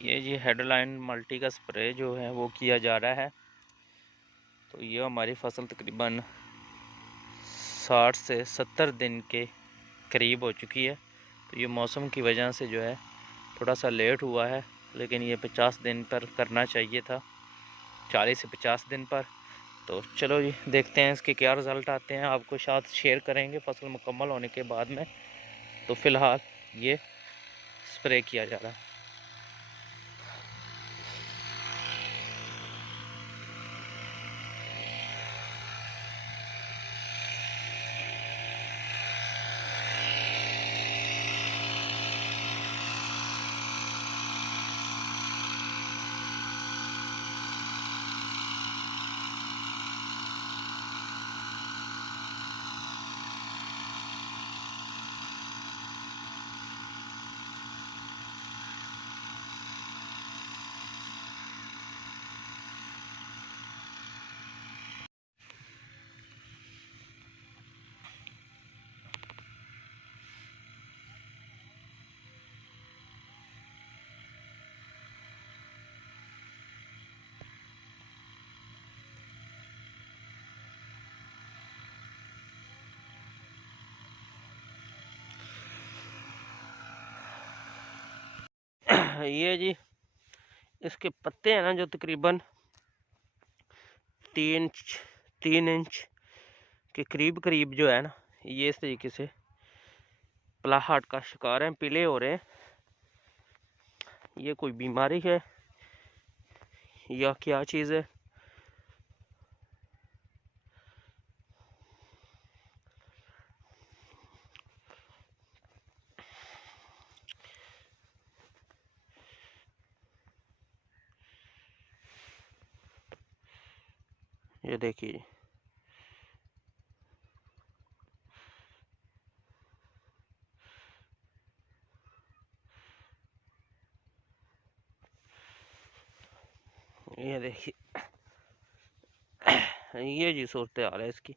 ये जी headline multi का spray जो है वो किया जा रहा है। तो ये हमारी फसल तकरीबन 60 से 70 दिन के करीब हो चुकी है। तो ये मौसम की वजह से जो है थोड़ा सा लेट हुआ है, लेकिन ये 50 दिन पर करना चाहिए था, 40 से 50 दिन पर। तो चलो जी देखते हैं इसके क्या रिज़ल्ट आते हैं, आपको साथ शेयर करेंगे फसल मुकम्मल होने के बाद में। तो फ़िलहाल ये स्प्रे किया जा रहा है। ये जी इसके पत्ते हैं ना जो तकरीबन 3 इंच के करीब करीब जो है ना, ये इस तरीके से पलाहट का शिकार हैं, पीले हो रहे हैं। ये कोई बीमारी है या क्या चीज़ है? ये देखिए, ये देखिए, ये जी सूरत हाल है इसकी।